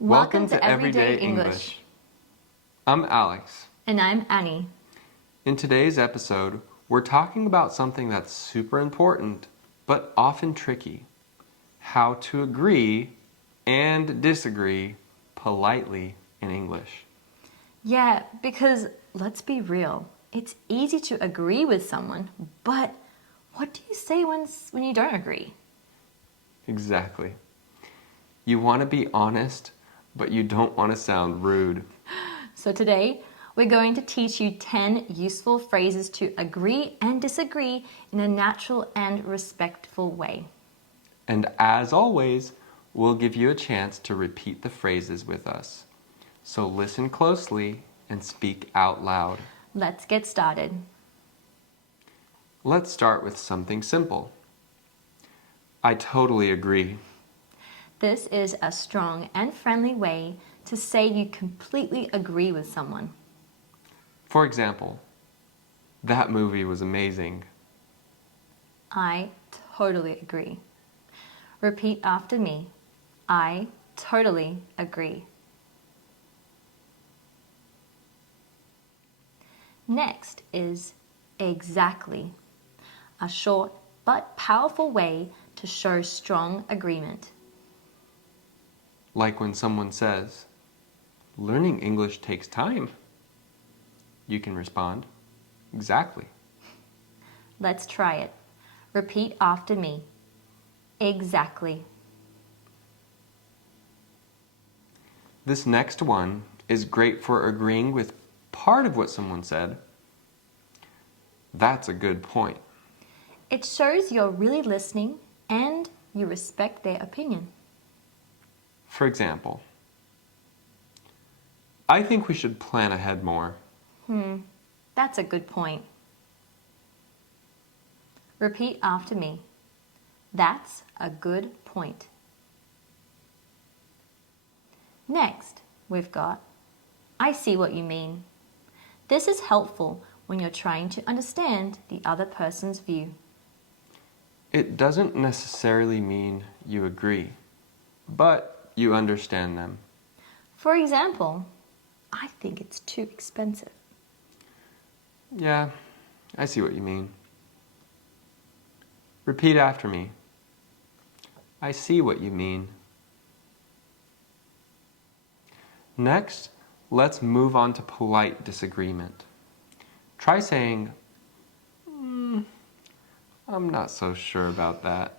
Welcome to Everyday English. I'm Alex. And I'm Annie. In today's episode, we're talking about something that's super important, but often tricky. How to agree and disagree politely in English. Yeah, because let's be real. It's easy to agree with someone, but what do you say when you don't agree? Exactly. You want to be honest, but you don't want to sound rude. So today, we're going to teach you 10 useful phrases to agree and disagree in a natural and respectful way. And as always, we'll give you a chance to repeat the phrases with us. So listen closely and speak out loud. Let's get started. Let's start with something simple. I totally agree. This is a strong and friendly way to say you completely agree with someone. For example, that movie was amazing. I totally agree. Repeat after me. I totally agree. Next is exactly, a short but powerful way to show strong agreement. Like when someone says, learning English takes time. You can respond, exactly. Let's try it. Repeat after me. Exactly. This next one is great for agreeing with part of what someone said. That's a good point. It shows you're really listening and you respect their opinion. For example, I think we should plan ahead more. That's a good point. Repeat after me. That's a good point. Next, we've got, I see what you mean. This is helpful when you're trying to understand the other person's view. It doesn't necessarily mean you agree, but you understand them. For example, I think it's too expensive. Yeah, I see what you mean. Repeat after me. I see what you mean. Next, let's move on to polite disagreement. Try saying, I'm not so sure about that.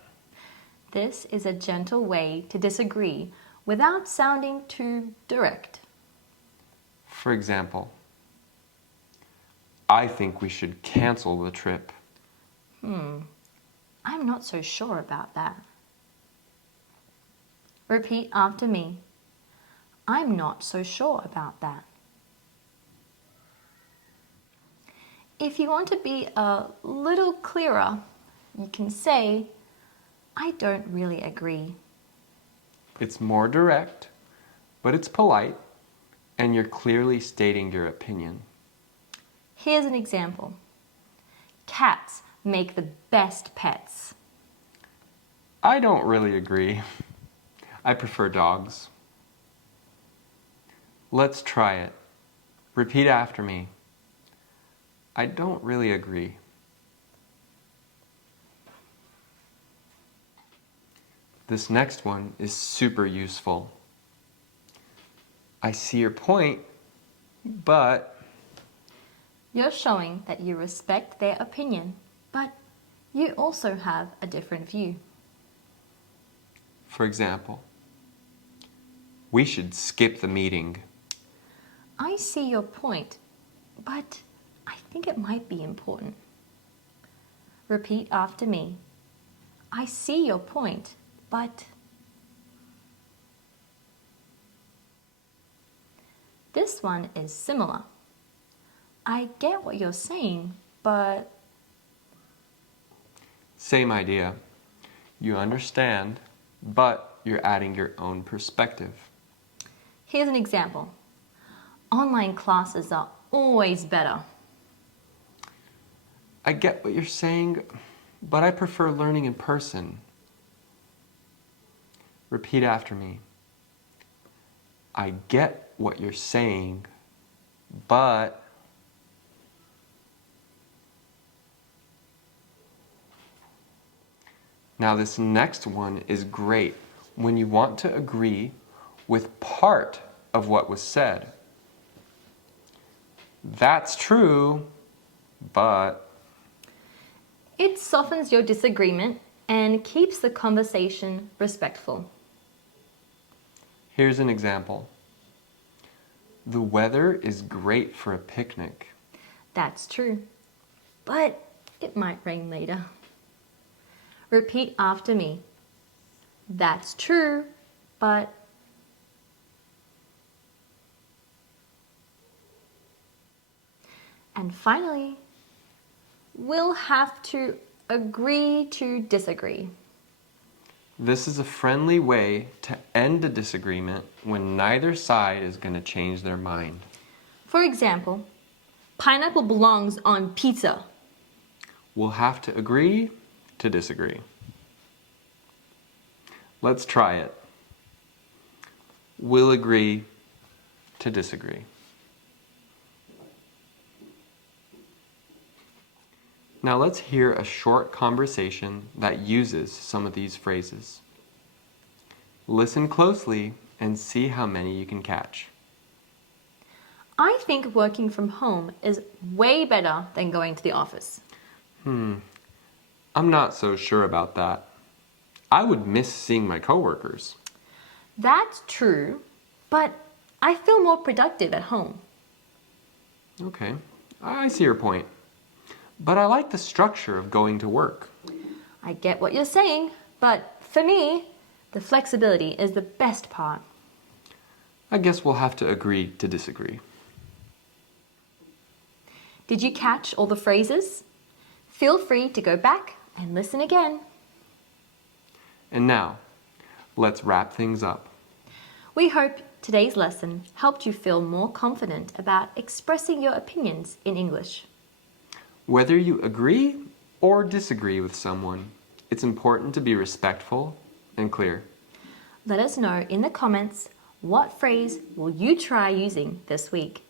This is a gentle way to disagree without sounding too direct. For example, I think we should cancel the trip. I'm not so sure about that. Repeat after me. I'm not so sure about that. If you want to be a little clearer, you can say, I don't really agree. It's more direct, but it's polite, and you're clearly stating your opinion. Here's an example. Cats make the best pets. I don't really agree. I prefer dogs. Let's try it. Repeat after me. I don't really agree. This next one is super useful. I see your point, but You're showing that you respect their opinion, but you also have a different view. for example, we should skip the meeting. I see your point, but I think it might be important. Repeat after me. I see your point, but... This one is similar. I get what you're saying, but... Same idea. You understand, but you're adding your own perspective. Here's an example. Online classes are always better. I get what you're saying, but I prefer learning in person. Repeat after me. I get what you're saying, but... Now this next one is great when you want to agree with part of what was said. That's true, but... It softens your disagreement and keeps the conversation respectful. Here's an example. The weather is great for a picnic. That's true, but it might rain later. Repeat after me. That's true, but... And finally, we'll have to agree to disagree. This is a friendly way to end a disagreement when neither side is going to change their mind. For example, pineapple belongs on pizza. We'll have to agree to disagree. Let's try it. We'll agree to disagree. Now let's hear a short conversation that uses some of these phrases. Listen closely and see how many you can catch. I think working from home is way better than going to the office. I'm not so sure about that. I would miss seeing my coworkers. That's true, but I feel more productive at home. Okay, I see your point. But I like the structure of going to work. I get what you're saying, but for me, the flexibility is the best part. I guess we'll have to agree to disagree. Did you catch all the phrases? Feel free to go back and listen again. And now, let's wrap things up. We hope today's lesson helped you feel more confident about expressing your opinions in English. Whether you agree or disagree with someone, it's important to be respectful and clear. Let us know in the comments what phrase will you try using this week.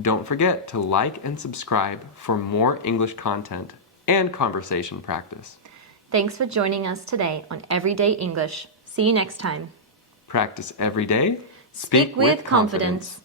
Don't forget to like and subscribe for more English content and conversation practice. Thanks for joining us today on Everyday English. See you next time. Practice every day. Speak with confidence.